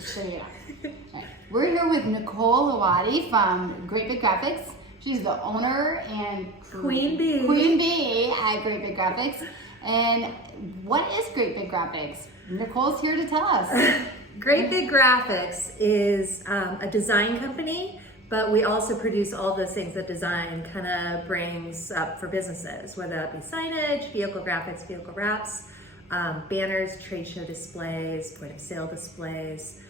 just show you. Right. We're here with Nicole Lawati from Great Big Graphics. She's the owner and Queen Bee. Queen Bee at Great Big Graphics. And what is Great Big Graphics? Nicole's here to tell us. Great Big Graphics is a design company, but we also produce all those things that design kind of brings up for businesses, whether that be signage, vehicle graphics, vehicle wraps, banners, trade show displays, point of sale displays,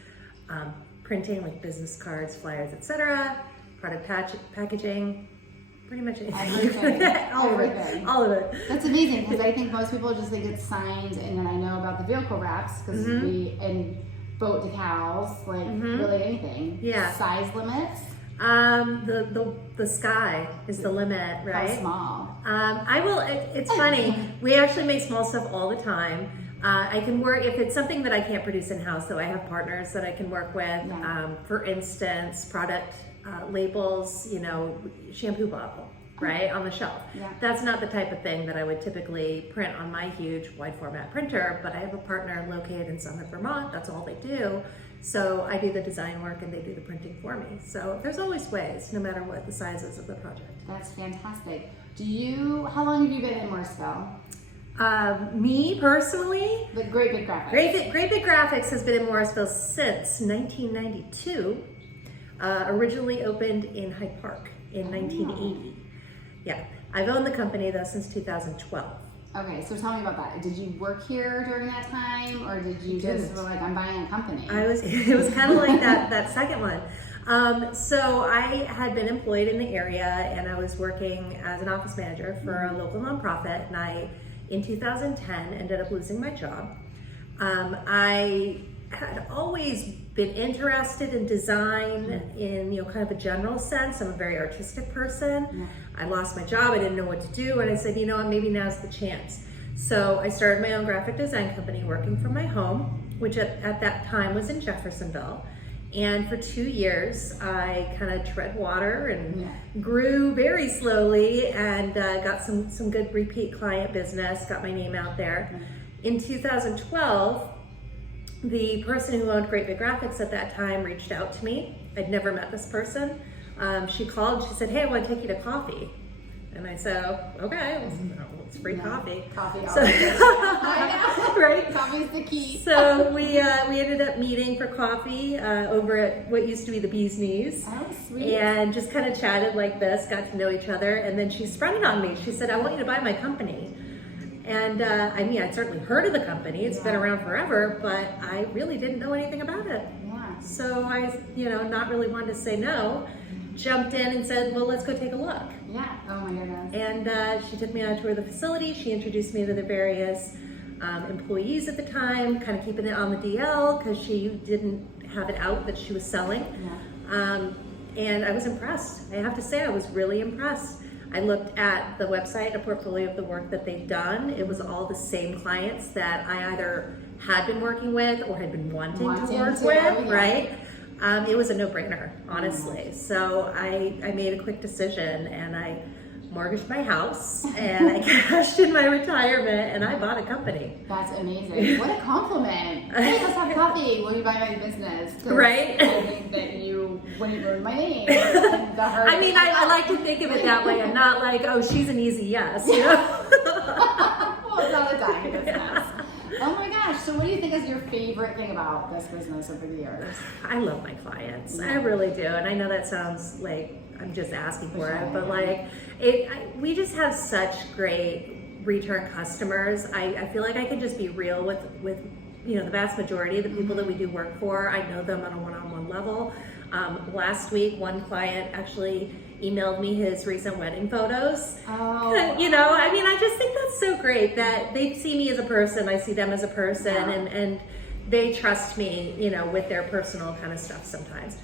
printing like business cards, flyers, etc., product packaging, pretty much anything. All of it. That's amazing because I think most people just think it's signs, and then I know about the vehicle wraps because and boat decals, like really anything. Yeah. Size limits. The sky is the limit, right? How small? It's funny. We actually make small stuff all the time. I can work, if it's something that I can't produce in-house, though I have partners that I can work with. Yeah. For instance, product labels, shampoo bottle, right, on the shelf. Yeah. That's not the type of thing that I would typically print on my huge wide format printer, but I have a partner located in Summit, Vermont. That's all they do. So I do the design work and they do the printing for me. So there's always ways, no matter what the size is of the project. That's fantastic. How long have you been in Morrisville? Me personally, The Great Big Graphics. Great Big Graphics has been in Morrisville since 1992. Originally opened in Hyde Park in 1980. Yeah, I've owned the company though since 2012. Okay, so tell me about that. Did you work here during that time, or did you just were like, I'm buying a company? It was kind of like that second one. So I had been employed in the area and I was working as an office manager for a local nonprofit, and I, in 2010, ended up losing my job. I had always been interested in design in kind of a general sense. I'm a very artistic person. Yeah. I lost my job, I didn't know what to do, and I said, maybe now's the chance. So I started my own graphic design company working from my home, which at that time was in Jeffersonville. And for 2 years, I kind of tread water and grew very slowly and got some good repeat client business, got my name out there. In 2012, the person who owned Great Big Graphics at that time reached out to me. I'd never met this person. She called, she said, hey, I want to take you to coffee. And I said, okay, it's free coffee. Coffee, so, I know. Right? Coffee's the key. So we ended up meeting for coffee over at what used to be the Bee's Knees. Oh, sweet. And just kind of chatted like this, got to know each other. And then she sprung it on me. She said, I want you to buy my company. And I'd certainly heard of the company. It's been around forever, but I really didn't know anything about it. Yeah. So I, not really wanted to say no, jumped in and said, well, let's go take a look. Yeah. Oh my goodness. And she took me on a tour of the facility. She introduced me to the various employees at the time, kind of keeping it on the DL because she didn't have it out that she was selling. Yeah. And I was impressed. I have to say, I was really impressed. I looked at the website, a portfolio of the work that they've done. It was all the same clients that I either had been working with or had been wanting to work with, right? It was a no-brainer, honestly. So I made a quick decision and I mortgaged my house and I cashed in my retirement and I bought a company. That's amazing. What a compliment. Hey, let's have coffee. Will you buy my business? Right? I think that you wouldn't ruin my name. I like to think of it that way. I'm not like, oh, she's an easy yes. Well, it's not a dying business. Oh my gosh. So what do you think is your favorite thing about this business over the years? I love my clients. I really do. And I know that sounds like I'm just asking for it, but we just have such great return customers. I feel like I can just be real with the vast majority of the people that we do work for. I know them on a one-on-one level. Last week, one client actually emailed me his recent wedding photos. Oh. I just think that's so great that they see me as a person, I see them as a person, and they trust me, with their personal kind of stuff sometimes.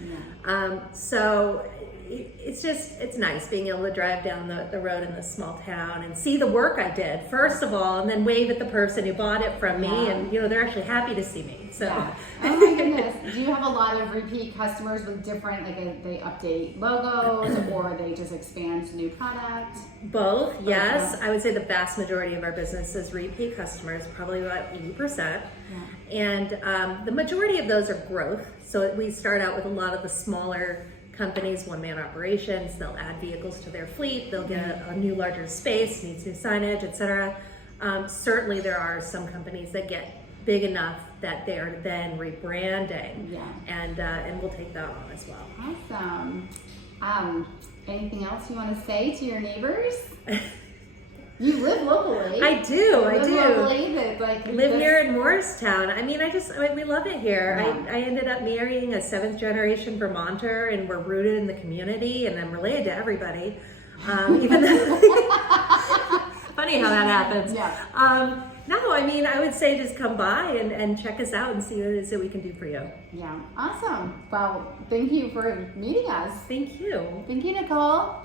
Yeah. So it's nice being able to drive down the road in this small town and see the work I did, first of all, and then wave at the person who bought it from me. Yeah. And, you know, they're actually happy to see me. So. Yeah. Oh my goodness. Do you have a lot of repeat customers with different, like they update logos or they just expand to new product? Both, yes. I would say the vast majority of our business is repeat customers, probably about 80%. Yeah. And the majority of those are growth. So we start out with a lot of the smaller companies, one-man operations. They'll add vehicles to their fleet. They'll get a new, larger space, needs new signage, etc. Certainly, there are some companies that get big enough that they are then rebranding. Yeah. And we'll take that on as well. Awesome. Anything else you want to say to your neighbors? You live locally. I do. You live locally, but like Live here in Morristown. I mean, we love it here. Yeah. I ended up marrying a 7th generation Vermonter, and we're rooted in the community, and I'm related to everybody. Even though funny how that happens. Yeah. No, I mean, I would say just come by and check us out and see what it is that we can do for you. Yeah. Awesome. Well, thank you for meeting us. Thank you. Thank you, Nicole.